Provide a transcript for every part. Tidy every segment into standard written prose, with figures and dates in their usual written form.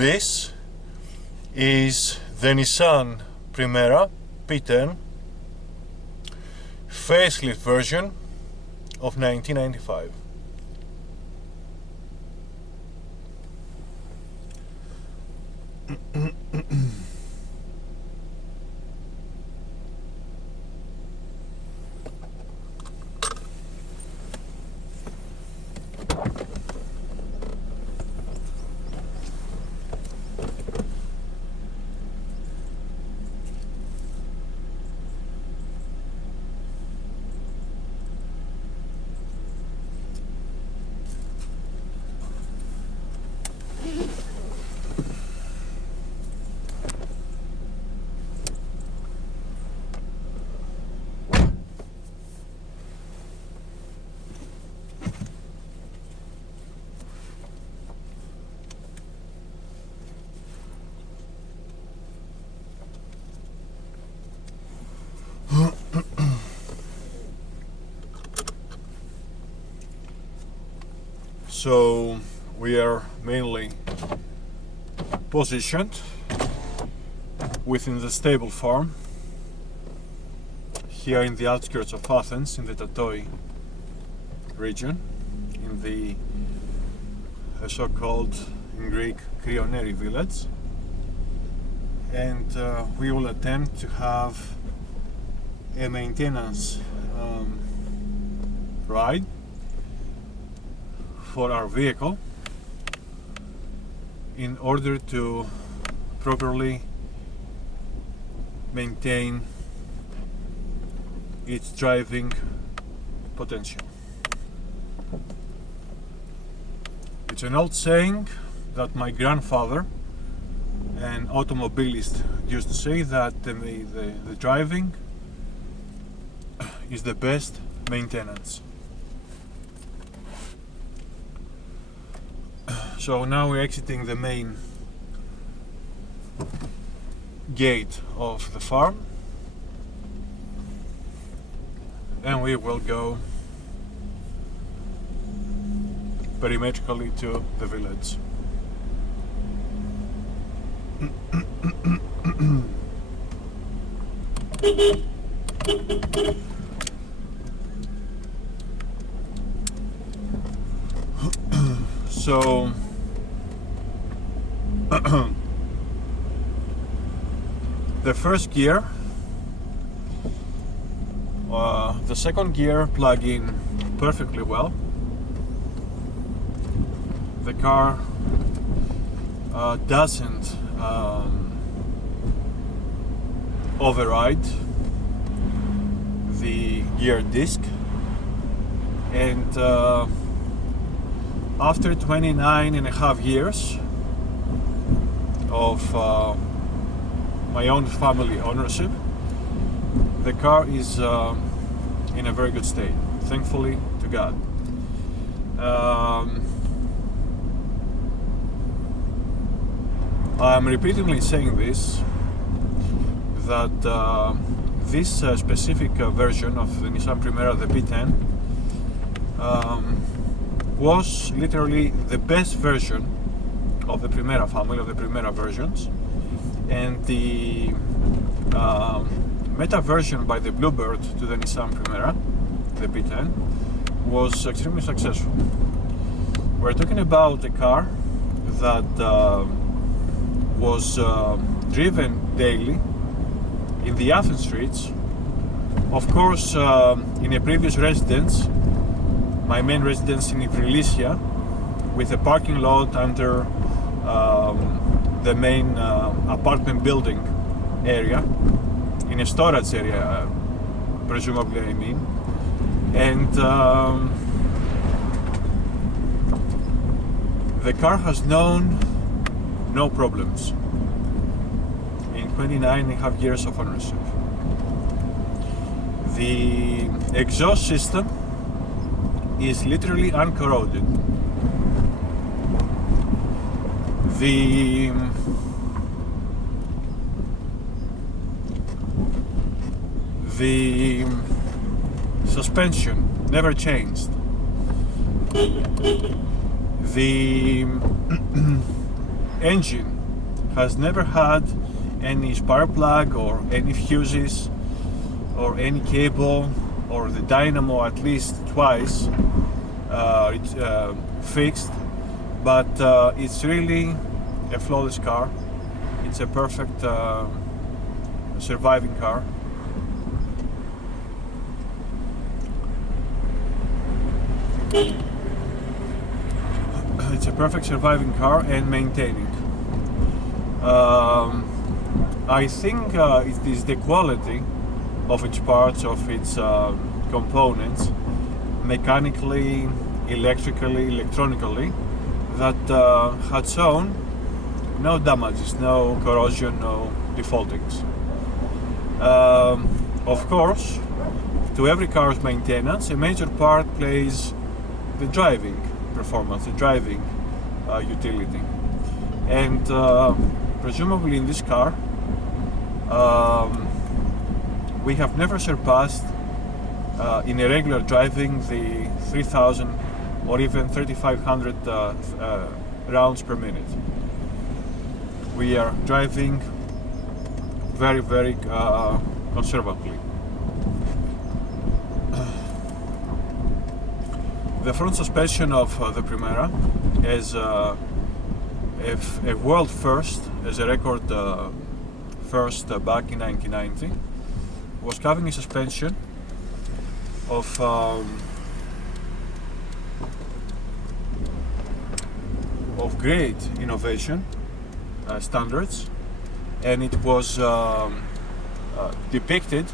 This is the Nissan Primera P10 facelift version of 1995. So we are mainly positioned within the stable farm here in the outskirts of Athens, in the Tatoi region, in the so-called in Greek Krioneri village, and we will attempt to have a maintenance ride for our vehicle in order to properly maintain its driving potential. It's an old saying that my grandfather, an automobilist, used to say, that the driving is the best maintenance. So now we're exiting the main gate of the farm, and we will go perimetrically to the village. So the first gear, the second gear plug in perfectly well. The car doesn't override the gear disc, and after 29.5 years of my own family ownership, the car is in a very good state, thankfully to God. I'm repeatedly saying this, that this specific version of the Nissan Primera, the P10, was literally the best version of the Primera family, of the Primera versions, and the meta version by the Bluebird to the Nissan Primera, the P10, was extremely successful. We're talking about a car that was driven daily in the Athens streets. Of course, in a previous residence, my main residence in Ivrylicia, with a parking lot under the main apartment building area, in a storage area, presumably, I mean. And the car has known no problems in 29.5 years of ownership. The exhaust system is literally uncorroded. The suspension never changed. The engine has never had any spark plug or any fuses or any cable, or the dynamo at least twice it's fixed, but it's really a flawless car. It's a perfect surviving car. It's a perfect surviving car and maintaining. I think it is the quality of its parts, of its components, mechanically, electrically, electronically, that had shown no damages, no corrosion, no defaultings. Of course, to every car's maintenance, a major part plays the driving performance, the driving utility. And presumably in this car, we have never surpassed in a regular driving the 3,000 or even 3,500 rounds per minute. We are driving very, very conservatively. The front suspension of the Primera is a world first, as a record first back in 1990, was having a suspension of great innovation standards, and it was depicted,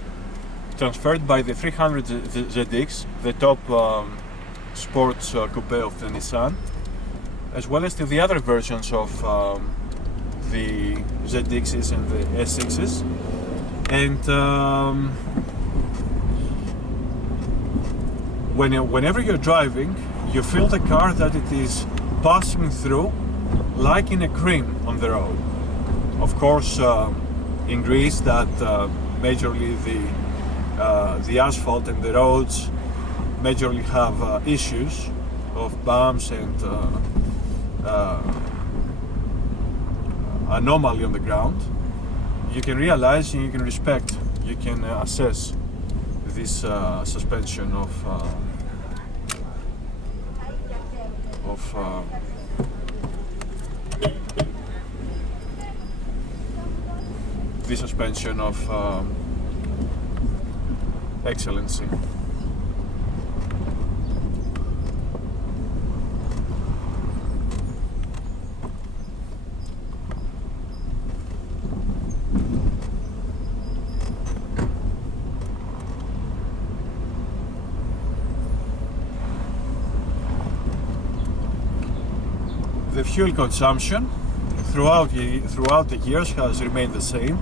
transferred by the 300 ZX, the top sports coupe of the Nissan, as well as to the other versions of the ZXs and the S6s. And whenever you're driving, you feel the car that it is passing through like in a cream on the road. Of course, in Greece, that majorly the asphalt and the roads majorly have issues of bumps and anomaly on the ground. You can realize and you can respect, you can assess this suspension of this suspension of excellency. The fuel consumption throughout the years has remained the same.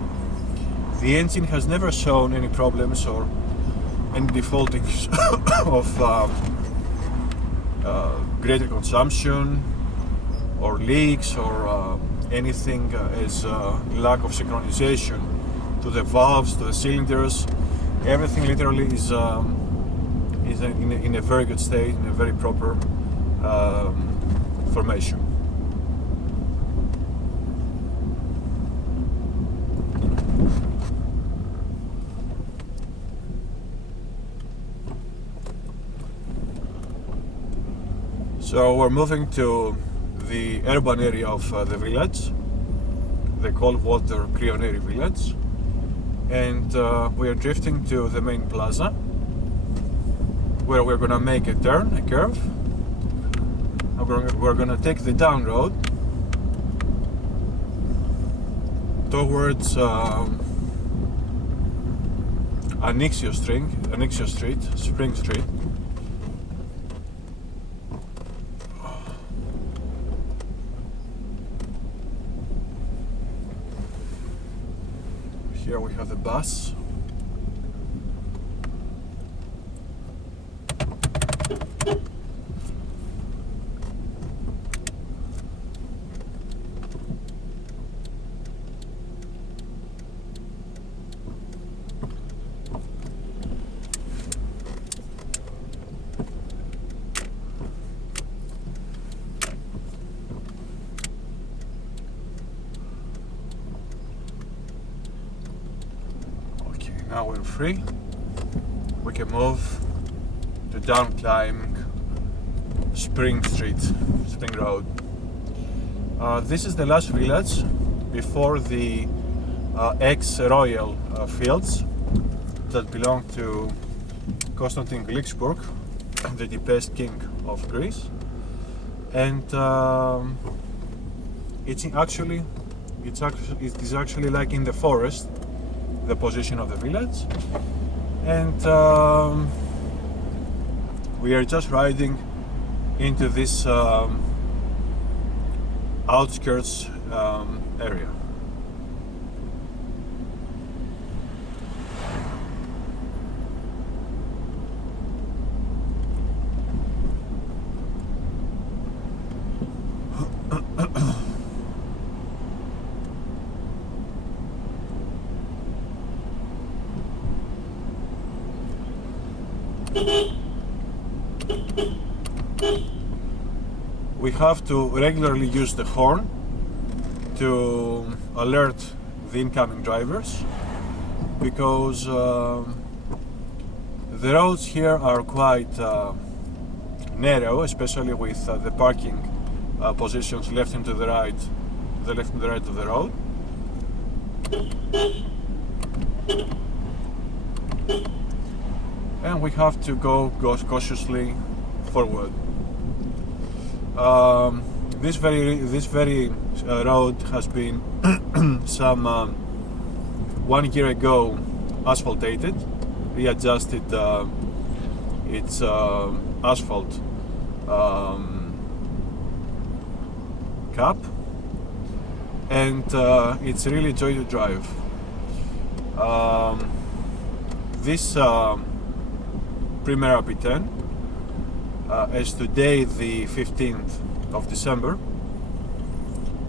The engine has never shown any problems or any defaultings of greater consumption or leaks or anything as lack of synchronization to the valves, to the cylinders. Everything literally is in a very good state, in a very proper formation. So we're moving to the urban area of the village, the cold water Krioneri village, and we are drifting to the main plaza, where we're gonna make a turn, a curve. We're gonna take the down road towards Annexio Street, Spring Street. Here we have the bus. Now we're free. We can move to down climbing Spring Road. This is the last village before the ex-royal fields that belong to Constantine Glyksburg, the deposed king of Greece, and it is actually like in the forest, the position of the village, and we are just riding into this outskirts area. We have to regularly use the horn to alert the incoming drivers, because the roads here are quite narrow, especially with the parking positions left and to the right, the left and the right of the road. And we have to go cautiously forward. This very road has been some 1 year ago asphaltated, readjusted its asphalt cap, and it's really a joy to drive. This Primera P10 as today the 15th of December,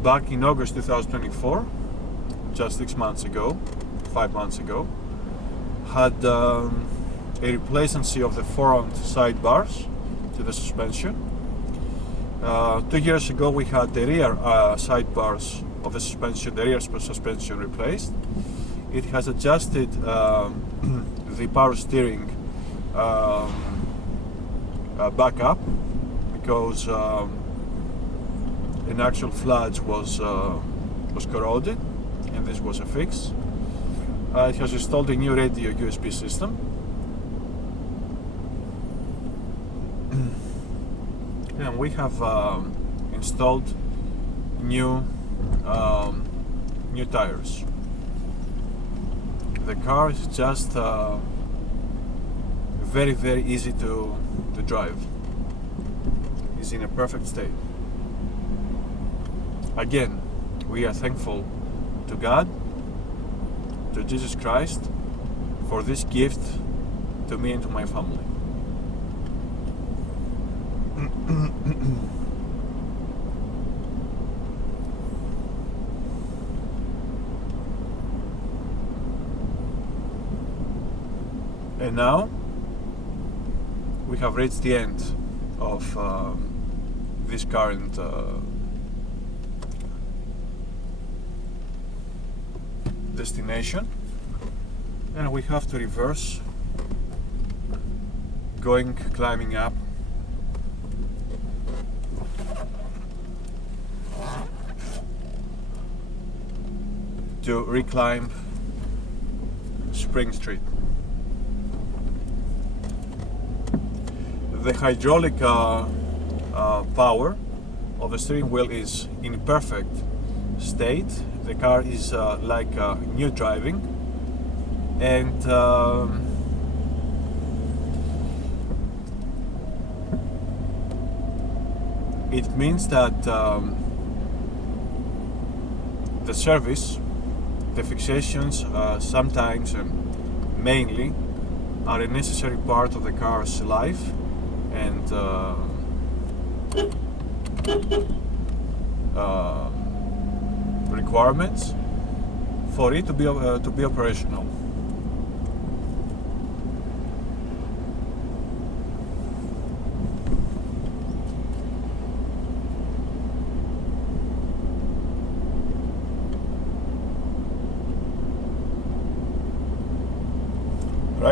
back in August 2024, just 6 months ago, 5 months ago, had a replacement of the front sidebars to the suspension. 2 years ago we had the rear sidebars of the suspension, the rear suspension replaced. It has adjusted the power steering back up, because an actual flange was corroded, and this was a fix. It has installed a new radio USB system, and we have installed new tires. The car is just very easy to drive. It's in a perfect state. Again, we are thankful to God, to Jesus Christ, for this gift to me and to my family. And now we have reached the end of this current destination, and we have to reverse, climbing up to reclimb Spring Street. The hydraulic power of the steering wheel is in perfect state. The car is like new driving, and it means that the service, the fixations, sometimes and mainly, are a necessary part of the car's life and requirements for it to be operational.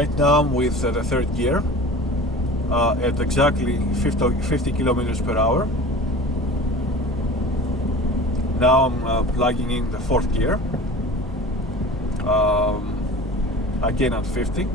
Right now I'm with the third gear at exactly 50 kilometers per hour. Now I'm plugging in the fourth gear, again at 50.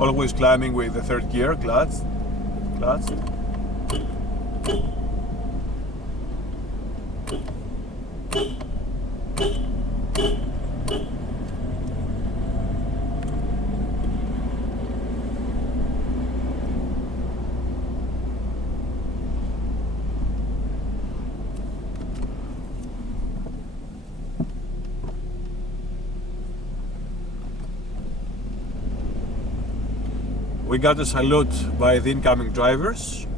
Always climbing with the third gear, clutch. We got a salute by the incoming drivers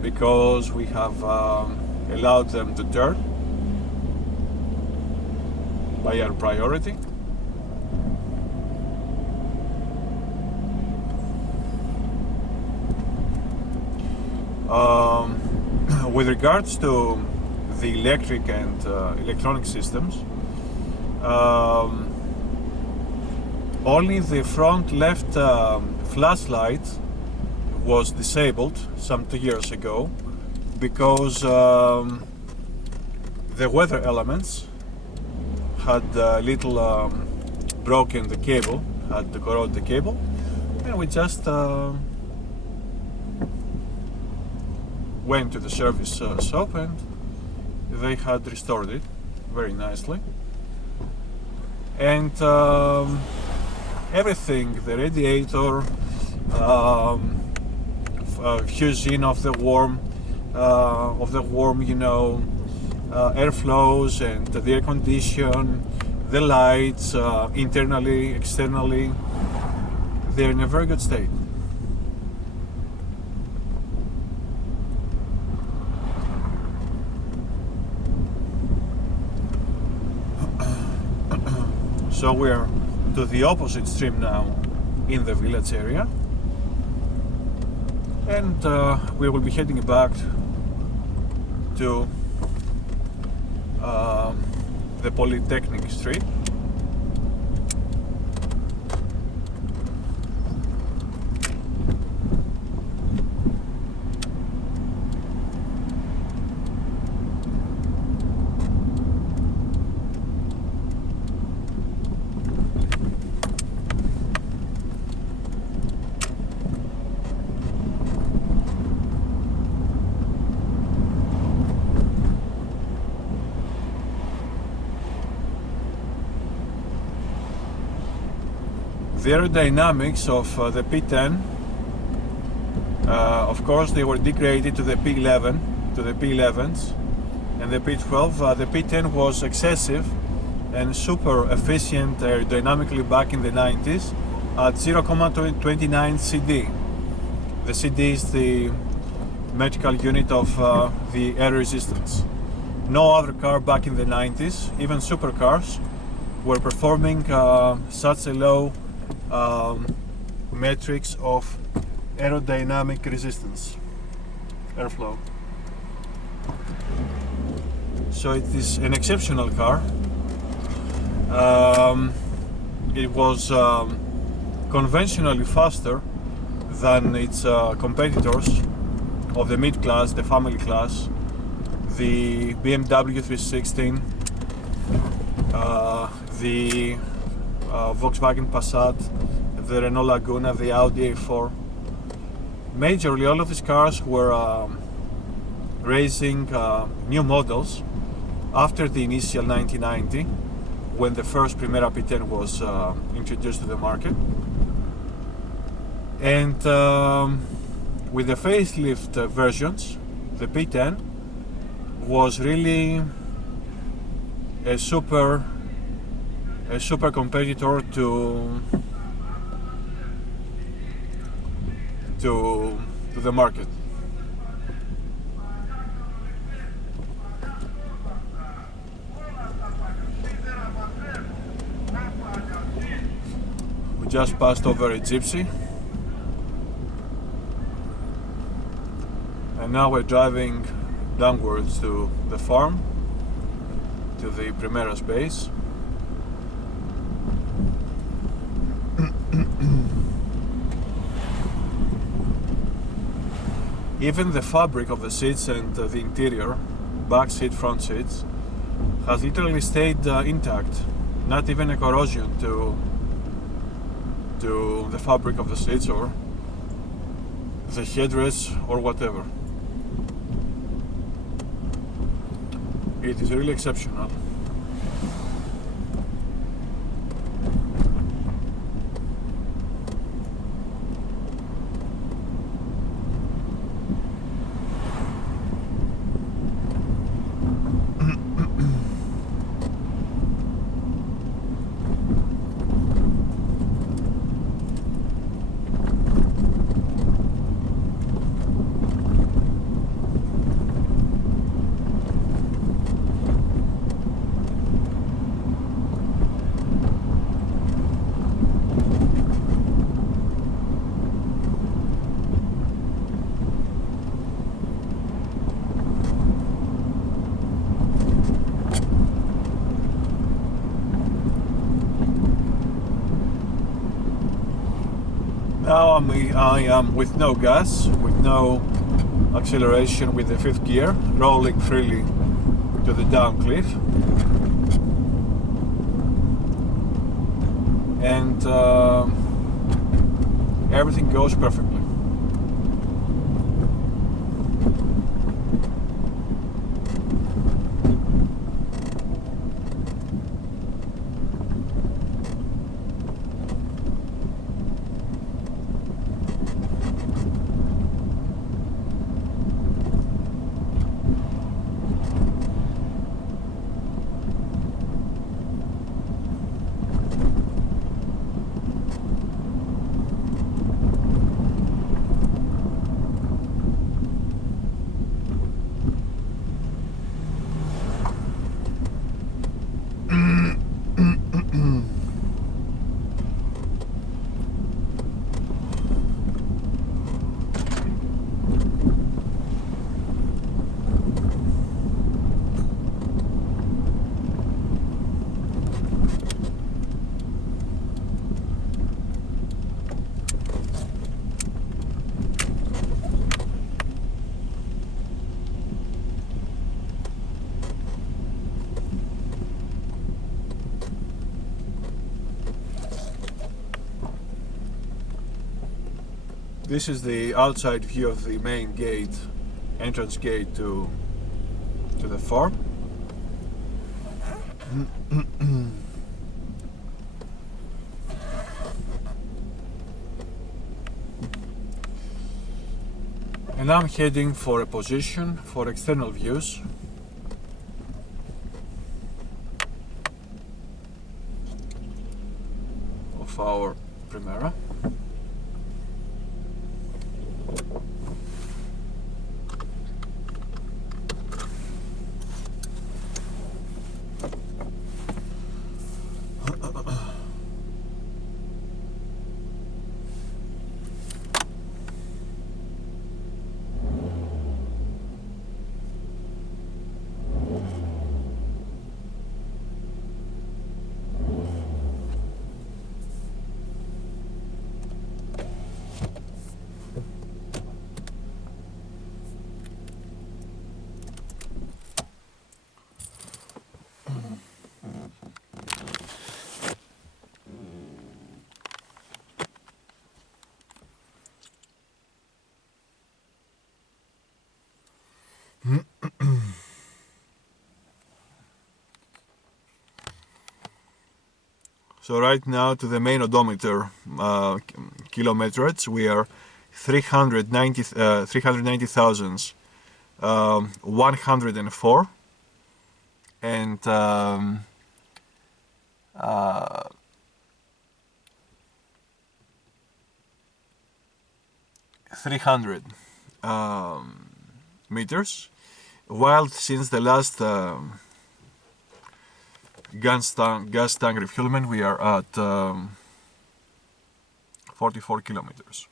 because we have allowed them to turn by our priority. With regards to the electric and electronic systems, only the front left flashlight was disabled some 2 years ago because the weather elements had little broken the cable, had corroded the cable, and we just went to the service shop and they had restored it very nicely. And everything, the radiator, fusing of the worm, you know, airflows and the air condition, the lights, internally, externally, they're in a very good state. So we're to the opposite stream now in the village area, and we will be heading back to the Polytechnic Street. The aerodynamics of the P10, of course, they were degraded to the P11, to the P11s, and the P12. The P10 was excessive and super efficient aerodynamically back in the 90s at 0.29 CD. The CD is the metrical unit of the air resistance. No other car back in the 90s, even supercars, were performing such a low metrics of aerodynamic resistance, airflow. So it is an exceptional car. It was conventionally faster than its competitors of the mid-class, the family class, the BMW 316, the Volkswagen Passat, the Renault Laguna, the Audi A4. Majorly all of these cars were racing new models after the initial 1990, when the first Primera P10 was introduced to the market. And with the facelift versions, the P10 was really a super competitor to the market. We just passed over a gypsy, and now we're driving downwards to the farm, to the Primera's base. Even the fabric of the seats and the interior, back seat, front seats, has literally stayed intact. Not even a corrosion to the fabric of the seats or the headrests or whatever. It is really exceptional. Now I am with no gas, with no acceleration, with the fifth gear, rolling freely to the down cliff. And everything goes perfectly. This is the outside view of the main gate, entrance gate to the farm. And I'm heading for a position for external views. Of our Primera. So right now to the main odometer kilometerage, we are 390,104, and 300 meters, while since the last gas tank refuelment we are at 44 kilometers.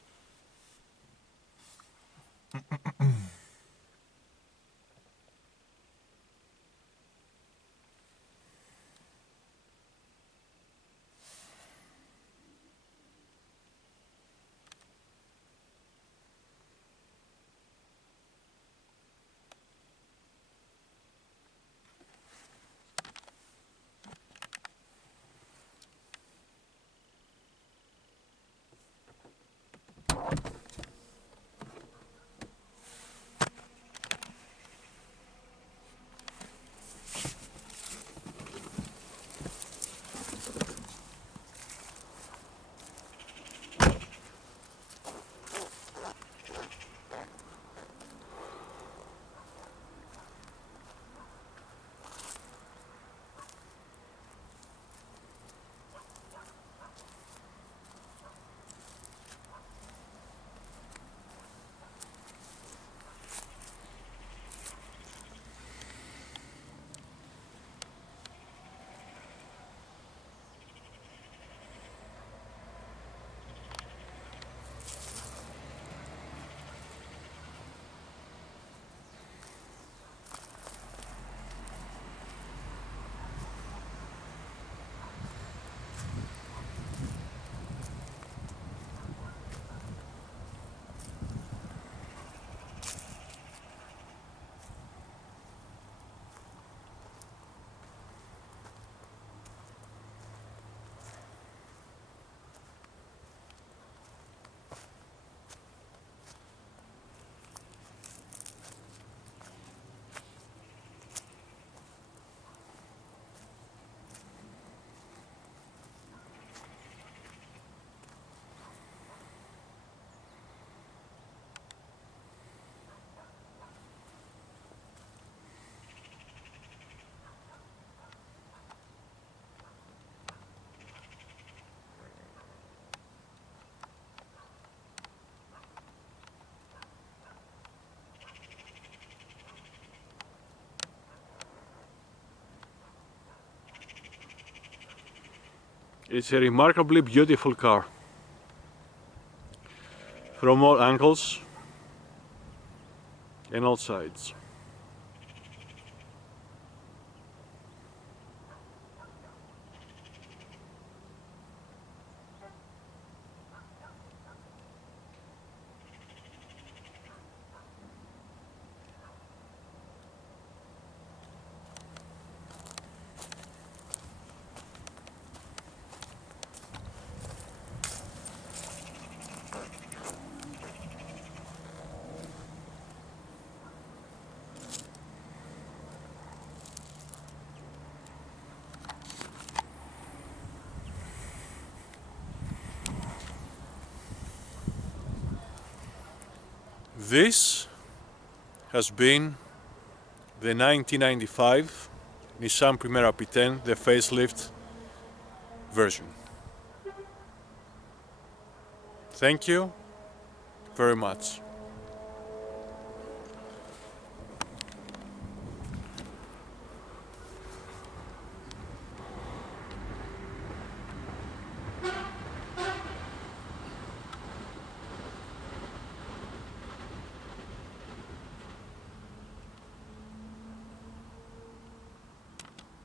It's a remarkably beautiful car from all angles and all sides. This has been the 1995 Nissan Primera P10, the facelift version. Thank you very much.